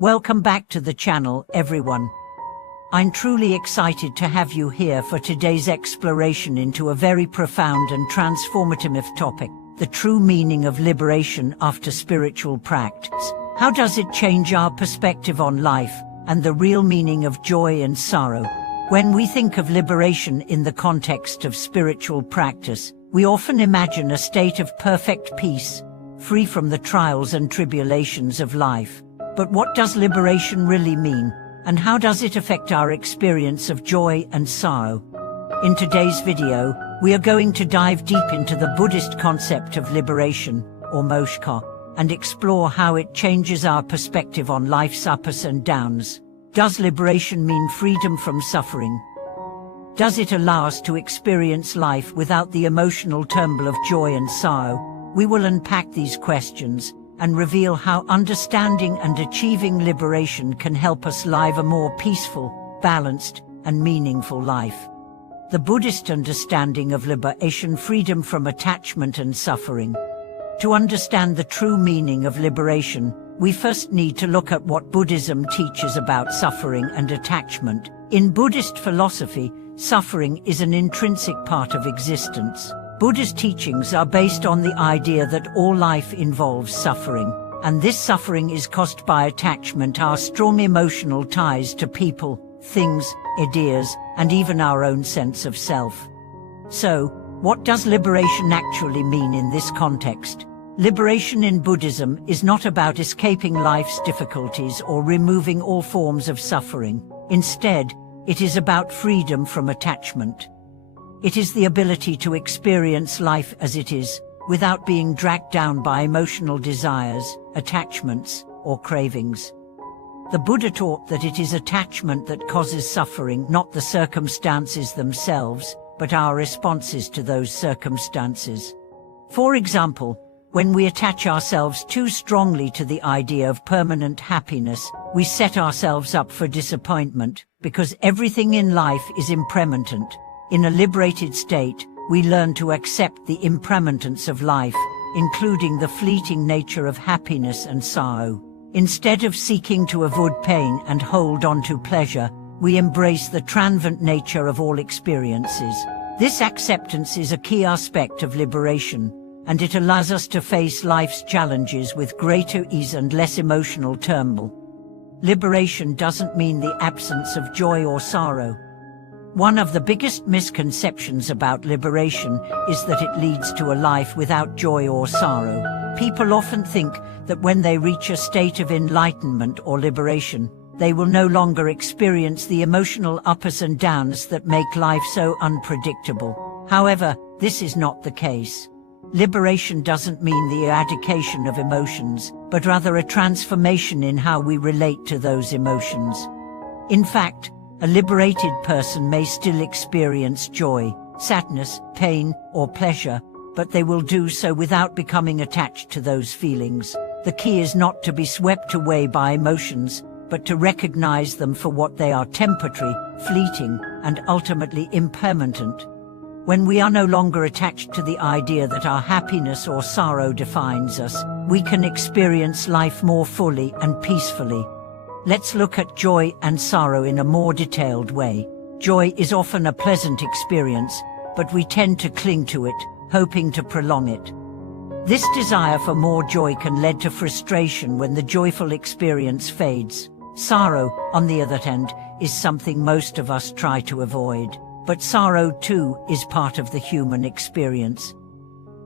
Welcome back to the channel, everyone. I'm truly excited to have you here for today's exploration into a very profound and transformative topic, the true meaning of liberation after spiritual practice. How does it change our perspective on life and the real meaning of joy and sorrow? When we think of liberation in the context of spiritual practice, we often imagine a state of perfect peace, free from the trials and tribulations of life. But what does liberation really mean, and how does it affect our experience of joy and sorrow? In today's video, we are going to dive deep into the Buddhist concept of liberation, or moksha, and explore how it changes our perspective on life's ups and downs. Does liberation mean freedom from suffering? Does it allow us to experience life without the emotional turmoil of joy and sorrow? We will unpack these questions and reveal how understanding and achieving liberation can help us live a more peaceful, balanced, and meaningful life. The Buddhist understanding of liberation, freedom from attachment and suffering. To understand the true meaning of liberation, we first need to look at what Buddhism teaches about suffering and attachment. In Buddhist philosophy, suffering is an intrinsic part of existence. Buddhist teachings are based on the idea that all life involves suffering, and this suffering is caused by attachment, our strong emotional ties to people, things, ideas, and even our own sense of self. So, what does liberation actually mean in this context? Liberation in Buddhism is not about escaping life's difficulties or removing all forms of suffering. Instead, it is about freedom from attachment. It is the ability to experience life as it is, without being dragged down by emotional desires, attachments, or cravings. The Buddha taught that it is attachment that causes suffering, not the circumstances themselves, but our responses to those circumstances. For example, when we attach ourselves too strongly to the idea of permanent happiness, we set ourselves up for disappointment, because everything in life is impermanent. In a liberated state, we learn to accept the impermanence of life, including the fleeting nature of happiness and sorrow. Instead of seeking to avoid pain and hold on to pleasure, we embrace the transient nature of all experiences. This acceptance is a key aspect of liberation, and it allows us to face life's challenges with greater ease and less emotional turmoil. Liberation doesn't mean the absence of joy or sorrow. One of the biggest misconceptions about liberation is that it leads to a life without joy or sorrow. People often think that when they reach a state of enlightenment or liberation, they will no longer experience the emotional ups and downs that make life so unpredictable. However, this is not the case. Liberation doesn't mean the eradication of emotions, but rather a transformation in how we relate to those emotions. In fact, a liberated person may still experience joy, sadness, pain, or pleasure, but they will do so without becoming attached to those feelings. The key is not to be swept away by emotions, but to recognize them for what they are: temporary, fleeting, and ultimately impermanent. When we are no longer attached to the idea that our happiness or sorrow defines us, we can experience life more fully and peacefully. Let's look at joy and sorrow in a more detailed way. Joy is often a pleasant experience, but we tend to cling to it, hoping to prolong it. This desire for more joy can lead to frustration when the joyful experience fades. Sorrow, on the other hand, is something most of us try to avoid. But sorrow, too, is part of the human experience.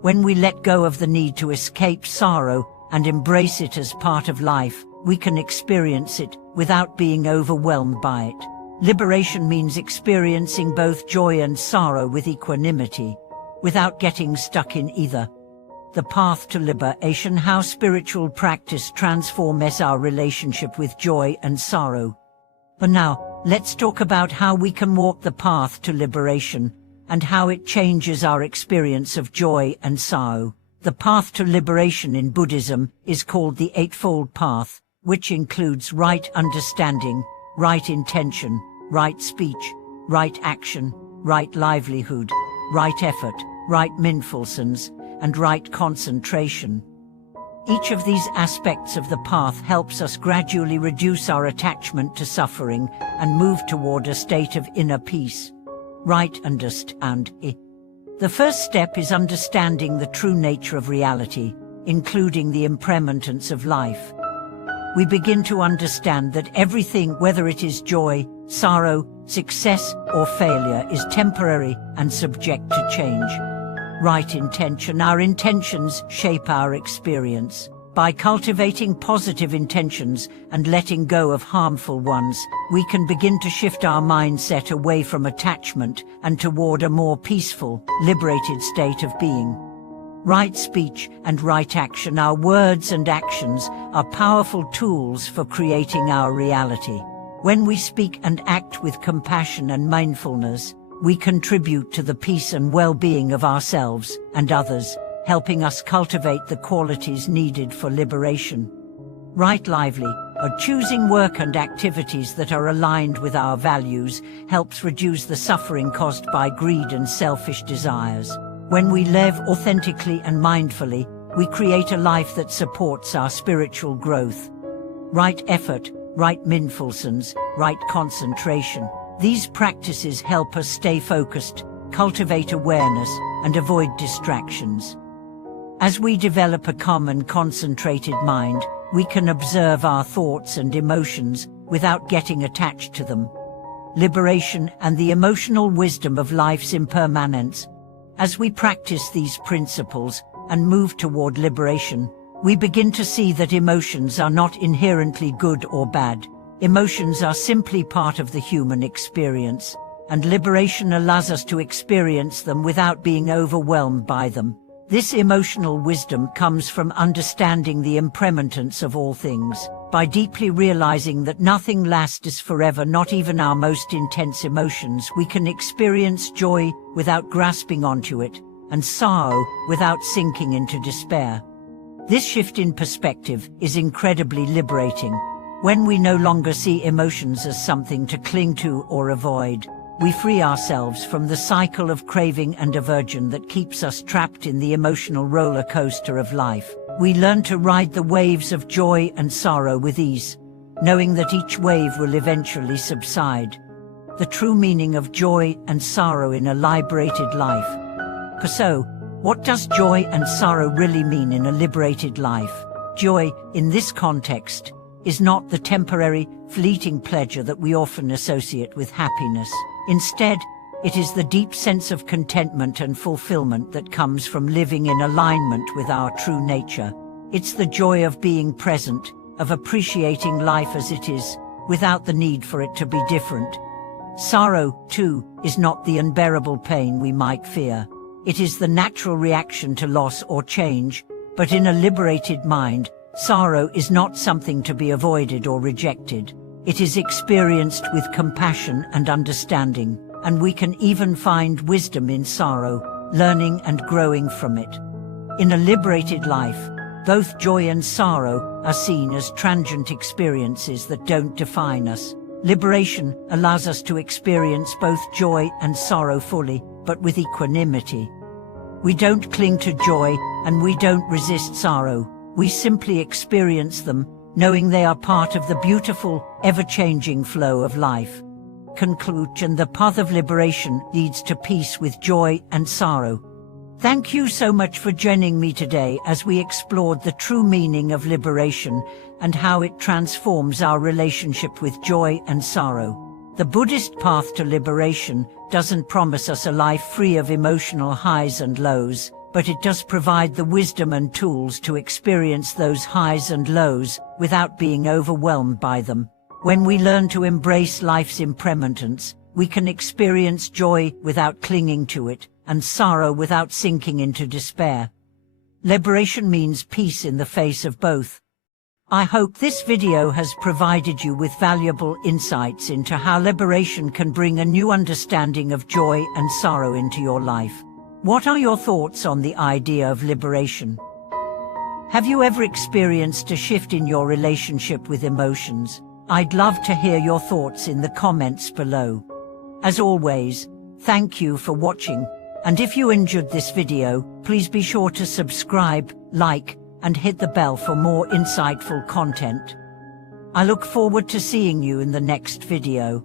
When we let go of the need to escape sorrow and embrace it as part of life, we can experience it without being overwhelmed by it. Liberation means experiencing both joy and sorrow with equanimity, without getting stuck in either. The path to liberation: how spiritual practice transforms our relationship with joy and sorrow. But now, let's talk about how we can walk the path to liberation, and how it changes our experience of joy and sorrow. The path to liberation in Buddhism is called the Eightfold Path, which includes right understanding, right intention, right speech, right action, right livelihood, right effort, right mindfulness, and right concentration. Each of these aspects of the path helps us gradually reduce our attachment to suffering and move toward a state of inner peace. Right understand. The first step is understanding the true nature of reality, including the impermanence of life. We begin to understand that everything, whether it is joy, sorrow, success, or failure, is temporary and subject to change. Right intention. Our intentions shape our experience. By cultivating positive intentions and letting go of harmful ones, we can begin to shift our mindset away from attachment and toward a more peaceful, liberated state of being. Right speech and right action. Our words and actions are powerful tools for creating our reality. When we speak and act with compassion and mindfulness, we contribute to the peace and well-being of ourselves and others, helping us cultivate the qualities needed for liberation. Right lively, or choosing work and activities that are aligned with our values, helps reduce the suffering caused by greed and selfish desires. When we live authentically and mindfully, we create a life that supports our spiritual growth. Right effort, right mindfulness, right concentration. These practices help us stay focused, cultivate awareness, and avoid distractions. As we develop a calm and concentrated mind, we can observe our thoughts and emotions without getting attached to them. Liberation and the emotional wisdom of life's impermanence. As we practice these principles and move toward liberation, we begin to see that emotions are not inherently good or bad. Emotions are simply part of the human experience, and liberation allows us to experience them without being overwhelmed by them. This emotional wisdom comes from understanding the impermanence of all things. By deeply realizing that nothing lasts forever, not even our most intense emotions, we can experience joy without grasping onto it, and sorrow without sinking into despair. This shift in perspective is incredibly liberating. When we no longer see emotions as something to cling to or avoid, we free ourselves from the cycle of craving and aversion that keeps us trapped in the emotional roller coaster of life. We learn to ride the waves of joy and sorrow with ease, knowing that each wave will eventually subside. The true meaning of joy and sorrow in a liberated life. So, what does joy and sorrow really mean in a liberated life? Joy, in this context, is not the temporary, fleeting pleasure that we often associate with happiness. Instead, it is the deep sense of contentment and fulfillment that comes from living in alignment with our true nature. It's the joy of being present, of appreciating life as it is, without the need for it to be different. Sorrow, too, is not the unbearable pain we might fear. It is the natural reaction to loss or change, but in a liberated mind, sorrow is not something to be avoided or rejected. It is experienced with compassion and understanding, and we can even find wisdom in sorrow, learning and growing from it. In a liberated life, both joy and sorrow are seen as transient experiences that don't define us. Liberation allows us to experience both joy and sorrow fully, but with equanimity. We don't cling to joy, and we don't resist sorrow. We simply experience them, knowing they are part of the beautiful, ever-changing flow of life. Conclusion: the path of liberation leads to peace with joy and sorrow. Thank you so much for joining me today as we explored the true meaning of liberation and how it transforms our relationship with joy and sorrow. The Buddhist path to liberation doesn't promise us a life free of emotional highs and lows, but it does provide the wisdom and tools to experience those highs and lows without being overwhelmed by them. When we learn to embrace life's impermanence, we can experience joy without clinging to it, and sorrow without sinking into despair. Liberation means peace in the face of both. I hope this video has provided you with valuable insights into how liberation can bring a new understanding of joy and sorrow into your life. What are your thoughts on the idea of liberation? Have you ever experienced a shift in your relationship with emotions? I'd love to hear your thoughts in the comments below. As always, thank you for watching, and if you enjoyed this video, please be sure to subscribe, like, and hit the bell for more insightful content. I look forward to seeing you in the next video.